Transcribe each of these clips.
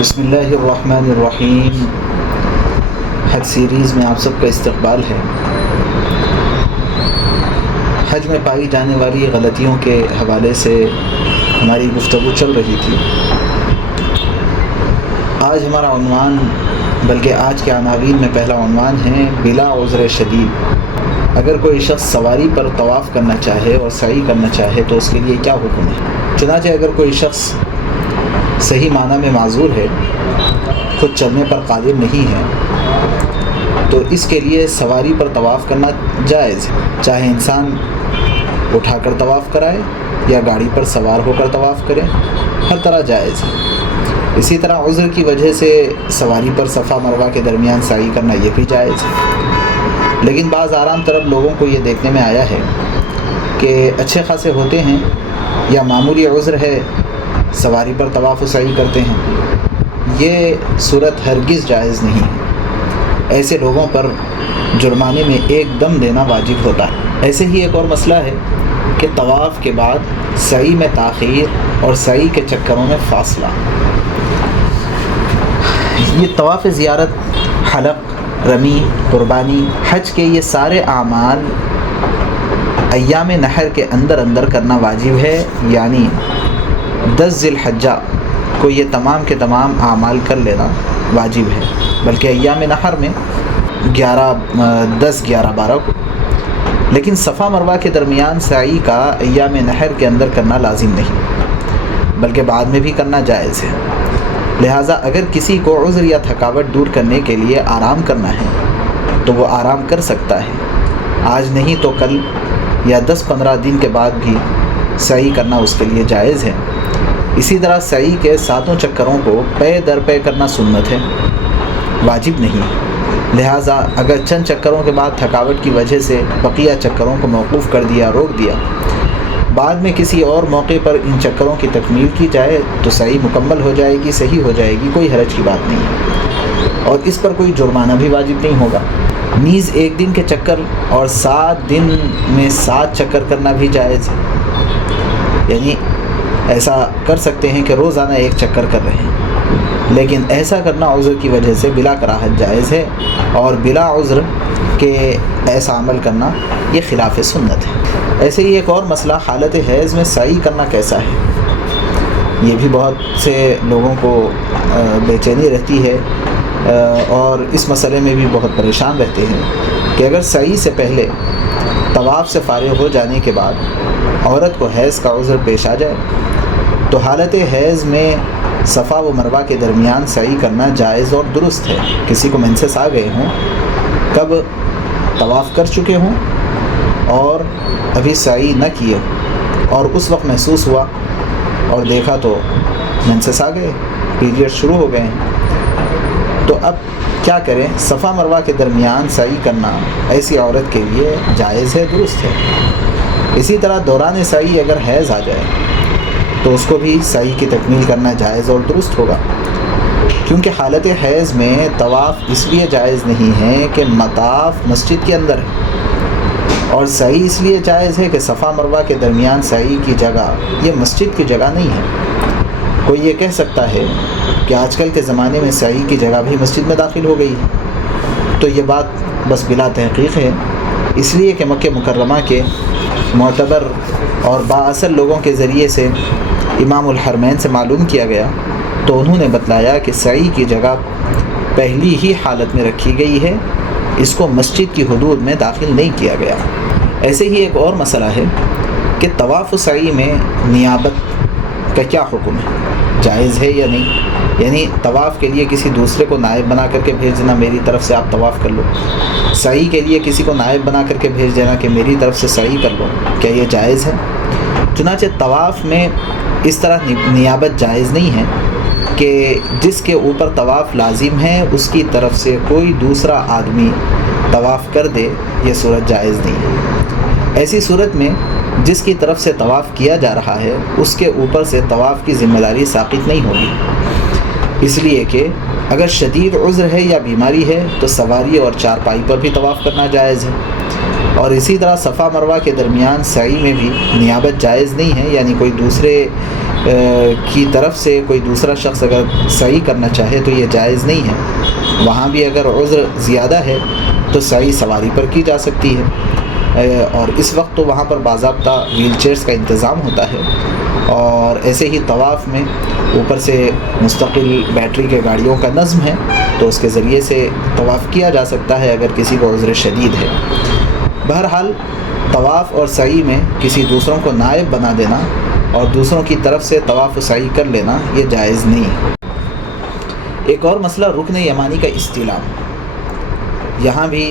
بسم اللہ الرحمن الرحیم۔ حج سیریز میں آپ سب کا استقبال ہے۔ حج میں پائی جانے والی غلطیوں کے حوالے سے ہماری گفتگو چل رہی تھی۔ آج ہمارا عنوان، بلکہ آج کے عناوین میں پہلا عنوان ہے بلا عذر شدید۔ اگر کوئی شخص سواری پر طواف کرنا چاہے اور سعی کرنا چاہے تو اس کے لیے کیا حکم ہے؟ چنانچہ اگر کوئی شخص صحیح معنی میں معذور ہے، خود چلنے پر قادر نہیں ہے، تو اس کے لیے سواری پر طواف کرنا جائز ہے، چاہے انسان اٹھا کر طواف کرائے یا گاڑی پر سوار ہو کر طواف کرے، ہر طرح جائز ہے۔ اسی طرح عذر کی وجہ سے سواری پر صفا مروہ کے درمیان سعی کرنا یہ بھی جائز ہے۔ لیکن بعض آرام طلب لوگوں کو یہ دیکھنے میں آیا ہے کہ اچھے خاصے ہوتے ہیں یا معمولی عذر ہے، سواری پر طواف و سعی کرتے ہیں، یہ صورت ہرگز جائز نہیں ہے۔ ایسے لوگوں پر جرمانے میں ایک دم دینا واجب ہوتا ہے۔ ایسے ہی ایک اور مسئلہ ہے کہ طواف کے بعد سعی میں تاخیر اور سعی کے چکروں میں فاصلہ۔ یہ طواف زیارت، حلق، رمی، قربانی، حج کے یہ سارے اعمال ایام نحر کے اندر کرنا واجب ہے، یعنی 10 ذی الحجہ کو یہ تمام کے تمام اعمال کر لینا واجب ہے، بلکہ ایام نحر میں 10، 11، 12 کو۔ لیکن صفا مروہ کے درمیان سعی کا ایام نحر کے اندر کرنا لازم نہیں، بلکہ بعد میں بھی کرنا جائز ہے۔ لہٰذا اگر کسی کو عذر یا تھکاوٹ دور کرنے کے لیے آرام کرنا ہے تو وہ آرام کر سکتا ہے، آج نہیں تو کل یا 10-15 دن کے بعد بھی سعی کرنا اس کے لیے جائز ہے۔ اسی طرح سعی کے 7 چکروں کو پے در پے کرنا سنت ہے، واجب نہیں۔ لہٰذا اگر چند چکروں کے بعد تھکاوٹ کی وجہ سے بقیہ چکروں کو موقوف کر دیا، روک دیا، بعد میں کسی اور موقع پر ان چکروں کی تکمیل کی جائے تو سعی مکمل ہو جائے گی، صحیح ہو جائے گی، کوئی حرج کی بات نہیں ہے، اور اس پر کوئی جرمانہ بھی واجب نہیں ہوگا۔ نیز ایک دن کے چکر اور 7 دن میں 7 چکر کرنا بھی جائز ہے، یعنی ایسا کر سکتے ہیں کہ روزانہ 1 چکر کر رہے ہیں، لیکن ایسا کرنا عذر کی وجہ سے بلا کراہت جائز ہے، اور بلا عذر کے ایسا عمل کرنا یہ خلاف سنت ہے۔ ایسے ہی ایک اور مسئلہ، حالت حیض میں سعی کرنا کیسا ہے؟ یہ بھی بہت سے لوگوں کو بے چینی رہتی ہے، اور اس مسئلے میں بھی بہت پریشان رہتے ہیں کہ اگر سعی سے پہلے طواف سے فارغ ہو جانے کے بعد عورت کو حیض کا عذر پیش آ جائے تو حالت حیض میں صفا و مروہ کے درمیان سعی کرنا جائز اور درست ہے۔ کسی کو منسس آ گئے ہوں، کب طواف کر چکے ہوں اور ابھی سعی نہ کیے، اور اس وقت محسوس ہوا اور دیکھا تو منسس آ گئے، پیریڈ شروع ہو گئے ہیں، تو اب کیا کریں؟ صفا مروہ کے درمیان سعی کرنا ایسی عورت کے لیے جائز ہے، درست ہے۔ اسی طرح دوران سعی اگر حیض آ جائے تو اس کو بھی سعی کی تکمیل کرنا جائز اور درست ہوگا، کیونکہ حالت حیض میں طواف اس لیے جائز نہیں ہے کہ مطاف مسجد کے اندر ہے، اور سعی اس لیے جائز ہے کہ صفا مروہ کے درمیان سعی کی جگہ یہ مسجد کی جگہ نہیں ہے۔ کوئی یہ کہہ سکتا ہے کہ آج کل کے زمانے میں سعی کی جگہ بھی مسجد میں داخل ہو گئی ہے، تو یہ بات بس بلا تحقیق ہے، اس لیے کہ مکہ مکرمہ کے معتبر اور بااثر لوگوں کے ذریعے سے امام الحرمین سے معلوم کیا گیا تو انہوں نے بتلایا کہ سعی کی جگہ پہلی ہی حالت میں رکھی گئی ہے، اس کو مسجد کی حدود میں داخل نہیں کیا گیا۔ ایسے ہی ایک اور مسئلہ ہے کہ طواف و سعی میں نیابت کا کیا حکم ہے، جائز ہے یا نہیں؟ یعنی طواف کے لیے کسی دوسرے کو نائب بنا کر کے بھیج دینا، میری طرف سے آپ طواف کر لو، سعی کے لیے کسی کو نائب بنا کر کے بھیج دینا کہ میری طرف سے سعی کر لو، کیا یہ جائز ہے؟ چنانچہ طواف میں اس طرح نیابت جائز نہیں ہے کہ جس کے اوپر طواف لازم ہے اس کی طرف سے کوئی دوسرا آدمی طواف کر دے، یہ صورت جائز نہیں ہے۔ ایسی صورت میں جس کی طرف سے طواف کیا جا رہا ہے اس کے اوپر سے طواف کی ذمہ داری ساقط نہیں ہوگی، اس لیے کہ اگر شدید عذر ہے یا بیماری ہے تو سواری اور چارپائی پر بھی طواف کرنا جائز ہے، اور اسی طرح صفا مروہ کے درمیان سعی میں بھی نیابت جائز نہیں ہے، یعنی کوئی دوسرے کی طرف سے کوئی دوسرا شخص اگر سعی کرنا چاہے تو یہ جائز نہیں ہے۔ وہاں بھی اگر عذر زیادہ ہے تو سعی سواری پر کی جا سکتی ہے، اور اس وقت تو وہاں پر باضابطہ ویل چیئرز کا انتظام ہوتا ہے، اور ایسے ہی طواف میں اوپر سے مستقل بیٹری کے گاڑیوں کا نظم ہے، تو اس کے ذریعے سے طواف کیا جا سکتا ہے اگر کسی کو عذر شدید ہے۔ بہرحال طواف اور سعی میں کسی دوسروں کو نائب بنا دینا اور دوسروں کی طرف سے طواف و سعی کر لینا یہ جائز نہیں ہے۔ ایک اور مسئلہ رکن یمانی کا استلام، یہاں بھی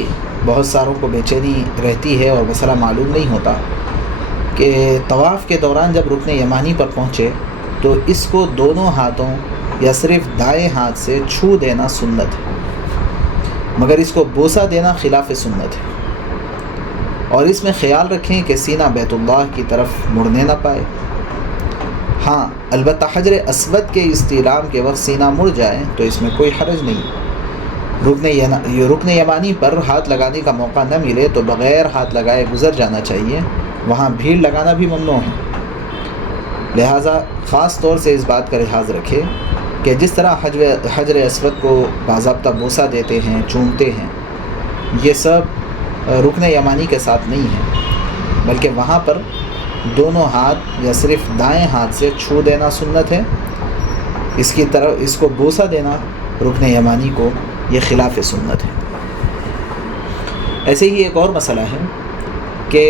بہت ساروں کو بے چینی رہتی ہے اور مسئلہ معلوم نہیں ہوتا کہ طواف کے دوران جب رکن یمانی پر پہنچے تو اس کو دونوں ہاتھوں یا صرف دائیں ہاتھ سے چھو دینا سنت ہے، مگر اس کو بوسہ دینا خلاف سنت ہے، اور اس میں خیال رکھیں کہ سینہ بیت اللہ کی طرف مڑنے نہ پائے۔ ہاں البتہ حجر اسود کے استلام کے وقت سینہ مڑ جائے تو اس میں کوئی حرج نہیں۔ رکن یمانی پر ہاتھ لگانے کا موقع نہ ملے تو بغیر ہاتھ لگائے گزر جانا چاہیے، وہاں بھیڑ لگانا بھی ممنوع ہے۔ لہٰذا خاص طور سے اس بات کا لحاظ رکھے کہ جس طرح حجر اسود کو باضابطہ بوسہ دیتے ہیں، چومتے ہیں، یہ سب رکن یمانی کے ساتھ نہیں ہے، بلکہ وہاں پر دونوں ہاتھ یا صرف دائیں ہاتھ سے چھو دینا سنت ہے، اس کو بوسہ دینا رکن یمانی کو یہ خلاف سنت ہے۔ ایسے ہی ایک اور مسئلہ ہے کہ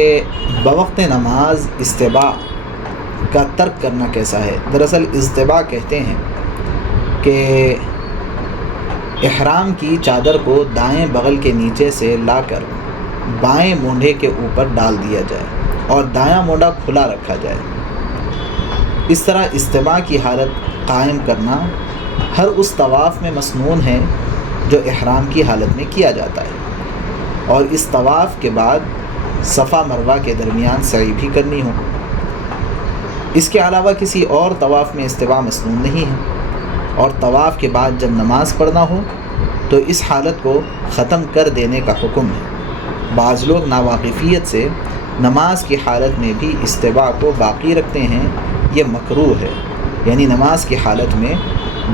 بوقت نماز استباء کا ترک کرنا کیسا ہے۔ دراصل استباء کہتے ہیں کہ احرام کی چادر کو دائیں بغل کے نیچے سے لا کر بائیں مونڈھے کے اوپر ڈال دیا جائے اور دایاں مونڈھا کھلا رکھا جائے۔ اس طرح استباء کی حالت قائم کرنا ہر اس طواف میں مسنون ہے جو احرام کی حالت میں کیا جاتا ہے، اور اس طواف کے بعد صفا مروہ کے درمیان سعی بھی کرنی ہو۔ اس کے علاوہ کسی اور طواف میں استباء مسنون نہیں ہے، اور طواف کے بعد جب نماز پڑھنا ہو تو اس حالت کو ختم کر دینے کا حکم ہے۔ بعض لوگ ناواقفیت سے نماز کی حالت میں بھی استباء کو باقی رکھتے ہیں، یہ مکروہ ہے، یعنی نماز کی حالت میں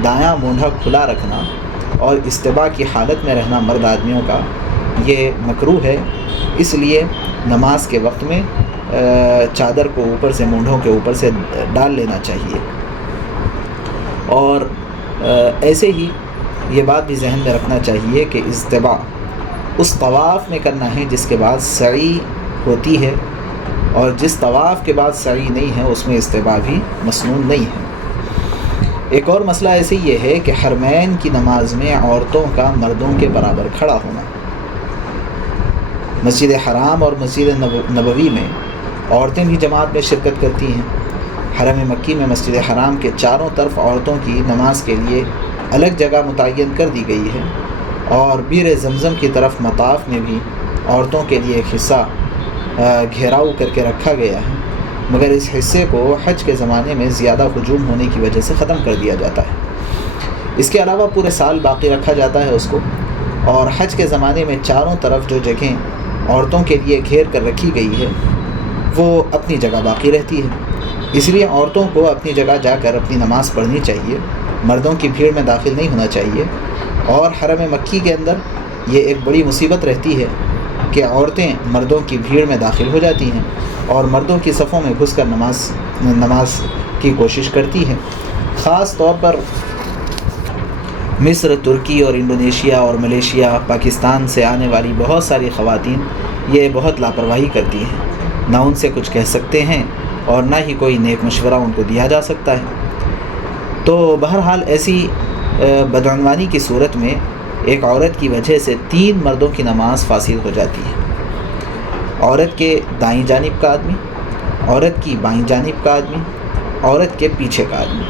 دایاں مونڈھا کھلا رکھنا اور استباء کی حالت میں رہنا مرد آدمیوں کا یہ مکروہ ہے۔ اس لیے نماز کے وقت میں چادر کو اوپر سے مونڈھوں کے اوپر سے ڈال لینا چاہیے۔ اور ایسے ہی یہ بات بھی ذہن میں رکھنا چاہیے کہ استباء اس طواف میں کرنا ہے جس کے بعد سعی ہوتی ہے، اور جس طواف کے بعد سعی نہیں ہے اس میں استباء بھی مسنون نہیں ہے۔ ایک اور مسئلہ ایسے یہ ہے کہ حرمین کی نماز میں عورتوں کا مردوں کے برابر کھڑا ہونا۔ مسجد حرام اور مسجد نبوی میں عورتیں بھی جماعت میں شرکت کرتی ہیں۔ حرم مکی میں مسجد حرام کے چاروں طرف عورتوں کی نماز کے لیے الگ جگہ متعین کر دی گئی ہے، اور بیر زمزم کی طرف مطاف میں بھی عورتوں کے لیے ایک حصہ گھیراؤ کر کے رکھا گیا ہے، مگر اس حصے کو حج کے زمانے میں زیادہ ہجوم ہونے کی وجہ سے ختم کر دیا جاتا ہے۔ اس کے علاوہ پورے سال باقی رکھا جاتا ہے اس کو، اور حج کے زمانے میں چاروں طرف جو جگہیں عورتوں کے لیے گھیر کر رکھی گئی ہے وہ اپنی جگہ باقی رہتی ہے۔ اس لیے عورتوں کو اپنی جگہ جا کر اپنی نماز پڑھنی چاہیے، مردوں کی بھیڑ میں داخل نہیں ہونا چاہیے۔ اور حرم مکی کے اندر یہ ایک بڑی مصیبت رہتی ہے کہ عورتیں مردوں کی بھیڑ میں داخل ہو جاتی ہیں اور مردوں کی صفوں میں گھس کر نماز کی کوشش کرتی ہیں۔ خاص طور پر مصر، ترکی اور انڈونیشیا اور ملیشیا، پاکستان سے آنے والی بہت ساری خواتین یہ بہت لاپرواہی کرتی ہیں، نہ ان سے کچھ کہہ سکتے ہیں اور نہ ہی کوئی نیک مشورہ ان کو دیا جا سکتا ہے۔ تو بہرحال ایسی بدعنوانی کی صورت میں ایک عورت کی وجہ سے 3 مردوں کی نماز فاسد ہو جاتی ہے۔ عورت کے دائیں جانب کا آدمی، عورت کی بائیں جانب کا آدمی، عورت کے پیچھے کا آدمی،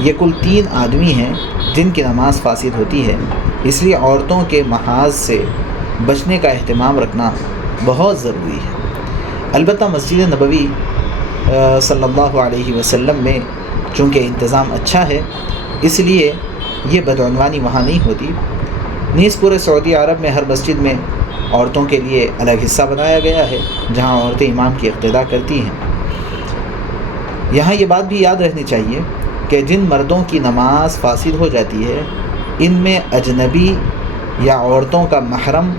یہ کل 3 آدمی ہیں جن کی نماز فاسد ہوتی ہے۔ اس لیے عورتوں کے محاذ سے بچنے کا اہتمام رکھنا بہت ضروری ہے۔ البتہ مسجد نبوی صلی اللہ علیہ وسلم میں چونکہ انتظام اچھا ہے، اس لیے یہ بدعنوانی وہاں نہیں ہوتی۔ نیز پورے سعودی عرب میں ہر مسجد میں عورتوں کے لیے الگ حصہ بنایا گیا ہے جہاں عورتیں امام کی اقتداء کرتی ہیں۔ یہاں یہ بات بھی یاد رہنی چاہیے کہ جن مردوں کی نماز فاسد ہو جاتی ہے ان میں اجنبی یا عورتوں کا محرم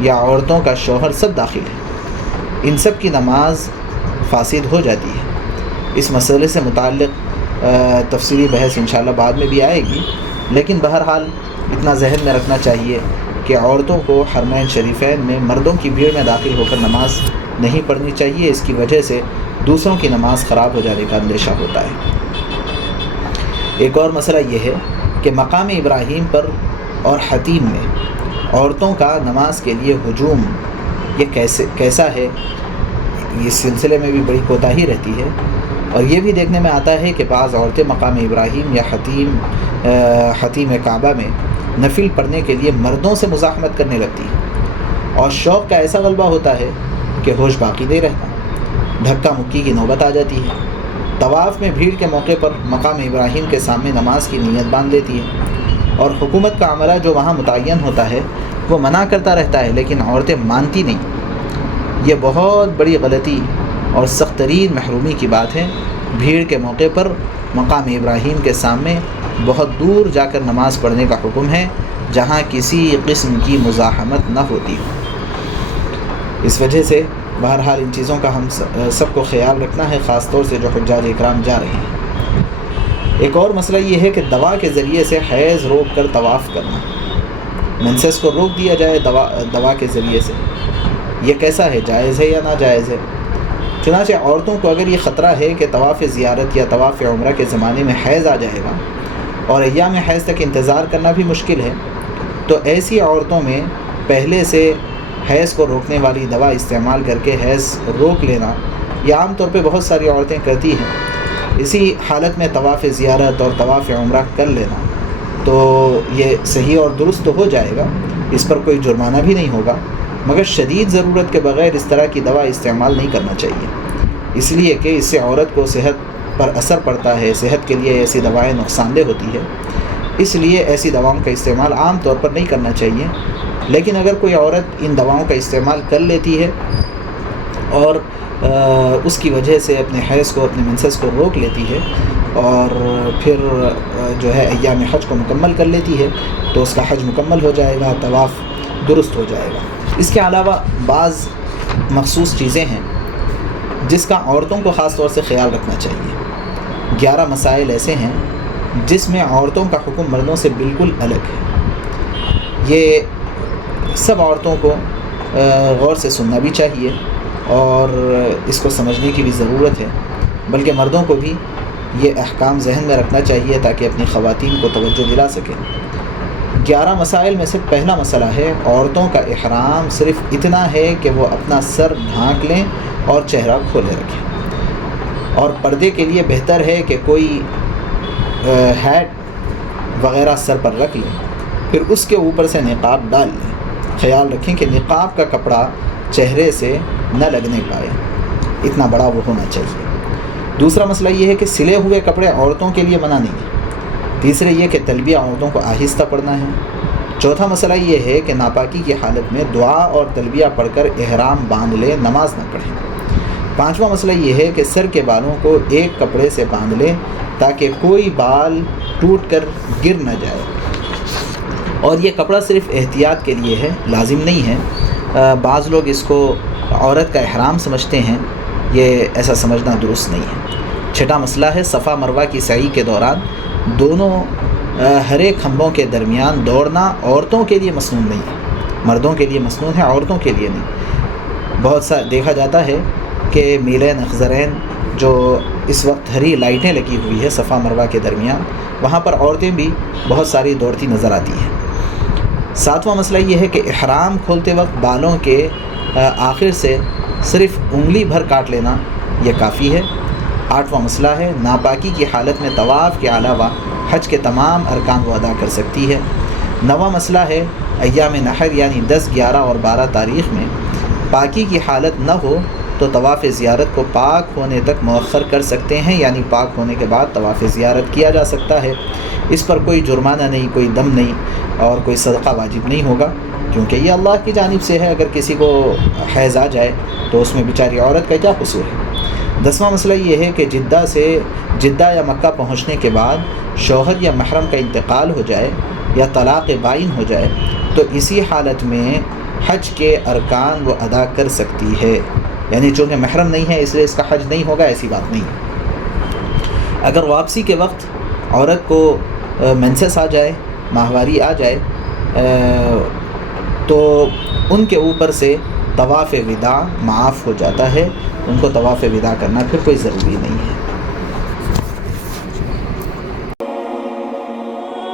یا عورتوں کا شوہر سب داخل ہے، ان سب کی نماز فاسد ہو جاتی ہے۔ اس مسئلے سے متعلق تفصیلی بحث انشاءاللہ بعد میں بھی آئے گی، لیکن بہرحال اتنا ذہن میں رکھنا چاہیے کہ عورتوں کو حرمین شریفین میں مردوں کی بھیڑ میں داخل ہو کر نماز نہیں پڑھنی چاہیے، اس کی وجہ سے دوسروں کی نماز خراب ہو جانے کا اندیشہ ہوتا ہے۔ ایک اور مسئلہ یہ ہے کہ مقام ابراہیم پر اور حتیم میں عورتوں کا نماز کے لیے ہجوم یہ کیسا ہے، اس سلسلے میں بھی بڑی کوتاہی رہتی ہے، اور یہ بھی دیکھنے میں آتا ہے کہ بعض عورتیں مقام ابراہیم یا حتیم کعبہ میں نفل پڑھنے کے لیے مردوں سے مزاحمت کرنے لگتی ہیں، اور شوق کا ایسا غلبہ ہوتا ہے کہ ہوش باقی نہیں رہتا، دھکا مکی کی نوبت آ جاتی ہے۔ طواف میں بھیڑ کے موقع پر مقام ابراہیم کے سامنے نماز کی نیت باندھ لیتی ہے، اور حکومت کا عملہ جو وہاں متعین ہوتا ہے وہ منع کرتا رہتا ہے، لیکن عورتیں مانتی نہیں۔ یہ بہت بڑی غلطی اور سخت ترین محرومی کی بات ہے۔ بھیڑ کے موقع پر مقام ابراہیم کے سامنے بہت دور جا کر نماز پڑھنے کا حکم ہے جہاں کسی قسم کی مزاحمت نہ ہوتی ہو۔ اس وجہ سے بہرحال ان چیزوں کا ہم سب کو خیال رکھنا ہے، خاص طور سے جو حجاج اکرام جا رہے ہیں۔ ایک اور مسئلہ یہ ہے کہ دوا کے ذریعے سے حیض روک کر طواف کرنا، منسس کو روک دیا جائے دوا کے ذریعے سے، یہ کیسا ہے، جائز ہے یا ناجائز ہے؟ چنانچہ عورتوں کو اگر یہ خطرہ ہے کہ طواف زیارت یا طواف عمرہ کے زمانے میں حیض آ جائے گا اور ایام حیض تک انتظار کرنا بھی مشکل ہے، تو ایسی عورتوں میں پہلے سے حیض کو روکنے والی دوا استعمال کر کے حیض روک لینا، یہ عام طور پہ بہت ساری عورتیں کرتی ہیں۔ اسی حالت میں طواف زیارت اور طواف عمرہ کر لینا تو یہ صحیح اور درست تو ہو جائے گا، اس پر کوئی جرمانہ بھی نہیں ہوگا، مگر شدید ضرورت کے بغیر اس طرح کی دوا استعمال نہیں کرنا چاہیے، اس لیے کہ اس سے عورت کو صحت پر اثر پڑتا ہے، صحت کے لیے ایسی دوائیں نقصان دہ ہوتی ہے، اس لیے ایسی دواؤں کا استعمال عام طور پر نہیں کرنا چاہیے۔ لیکن اگر کوئی عورت ان دواؤں کا استعمال کر لیتی ہے اور اس کی وجہ سے اپنے حیض کو، اپنے منسس کو روک لیتی ہے اور پھر جو ہے ایام حج کو مکمل کر لیتی ہے تو اس کا حج مکمل ہو جائے گا، طواف درست ہو جائے گا۔ اس کے علاوہ بعض مخصوص چیزیں ہیں جس کا عورتوں کو خاص طور سے خیال رکھنا چاہیے۔ 11 مسائل ایسے ہیں جس میں عورتوں کا حکم مردوں سے بالکل الگ ہے، یہ سب عورتوں کو غور سے سننا بھی چاہیے اور اس کو سمجھنے کی بھی ضرورت ہے، بلکہ مردوں کو بھی یہ احکام ذہن میں رکھنا چاہیے تاکہ اپنی خواتین کو توجہ دلا سکیں۔ 11 مسائل میں سے پہلا مسئلہ ہے عورتوں کا احرام صرف اتنا ہے کہ وہ اپنا سر ڈھانک لیں اور چہرہ کھولے رکھیں، اور پردے کے لیے بہتر ہے کہ کوئی ہیٹ وغیرہ سر پر رکھ لیں، پھر اس کے اوپر سے نقاب ڈال لیں۔ خیال رکھیں کہ نقاب کا کپڑا چہرے سے نہ لگنے پائے، اتنا بڑا وہ ہونا چاہیے۔ دوسرا مسئلہ یہ ہے کہ سلے ہوئے کپڑے عورتوں کے لیے منع نہیں ہے۔ تیسرے یہ کہ تلبیہ عورتوں کو آہستہ پڑھنا ہے۔ چوتھا مسئلہ یہ ہے کہ ناپاکی کی حالت میں دعا اور تلبیہ پڑھ کر احرام باندھ لیں، نماز نہ پڑھیں۔ پانچواں مسئلہ یہ ہے کہ سر کے بالوں کو ایک کپڑے سے باندھ لیں تاکہ کوئی بال ٹوٹ کر گر نہ جائے، اور یہ کپڑا صرف احتیاط کے لیے ہے، لازم نہیں ہے۔ بعض لوگ اس کو عورت کا احرام سمجھتے ہیں، یہ ایسا سمجھنا درست نہیں ہے۔ چھٹا مسئلہ ہے صفا مروہ کی سعی کے دوران دونوں ہرے کھمبوں کے درمیان دوڑنا عورتوں کے لیے مسنون نہیں ہے، مردوں کے لیے مسنون ہے، عورتوں کے لیے نہیں۔ بہت سا دیکھا جاتا ہے کہ میلین اخضرین جو اس وقت ہری لائٹیں لگی ہوئی ہے صفا مروہ کے درمیان، وہاں پر عورتیں بھی بہت ساری دوڑتی نظر آتی ہیں۔ ساتواں مسئلہ یہ ہے کہ احرام کھولتے وقت بالوں کے آخر سے صرف انگلی بھر کاٹ لینا یہ کافی ہے۔ آٹھواں مسئلہ ہے ناپاکی کی حالت میں طواف کے علاوہ حج کے تمام ارکان وہ ادا کر سکتی ہے۔ نواں مسئلہ ہے ایام نحر یعنی 10، 11 اور 12 تاریخ میں پاکی کی حالت نہ ہو تو طواف زیارت کو پاک ہونے تک مؤخر کر سکتے ہیں، یعنی پاک ہونے کے بعد طواف زیارت کیا جا سکتا ہے۔ اس پر کوئی جرمانہ نہیں، کوئی دم نہیں اور کوئی صدقہ واجب نہیں ہوگا، کیونکہ یہ اللہ کی جانب سے ہے۔ اگر کسی کو حیض آ جائے تو اس میں بیچاری عورت کا کیا قصور ہے۔ 10واں مسئلہ یہ ہے کہ جدہ یا مکہ پہنچنے کے بعد شوہر یا محرم کا انتقال ہو جائے یا طلاق بائن ہو جائے تو اسی حالت میں حج کے ارکان وہ ادا کر سکتی ہے، یعنی چونکہ محرم نہیں ہے اس لیے اس کا حج نہیں ہوگا، ایسی بات نہیں۔ اگر واپسی کے وقت عورت کو مینسس آ جائے، ماہواری آ جائے، تو ان کے اوپر سے طواف وداع معاف ہو جاتا ہے، ان کو طواف وداع کرنا پھر کوئی ضروری نہیں ہے۔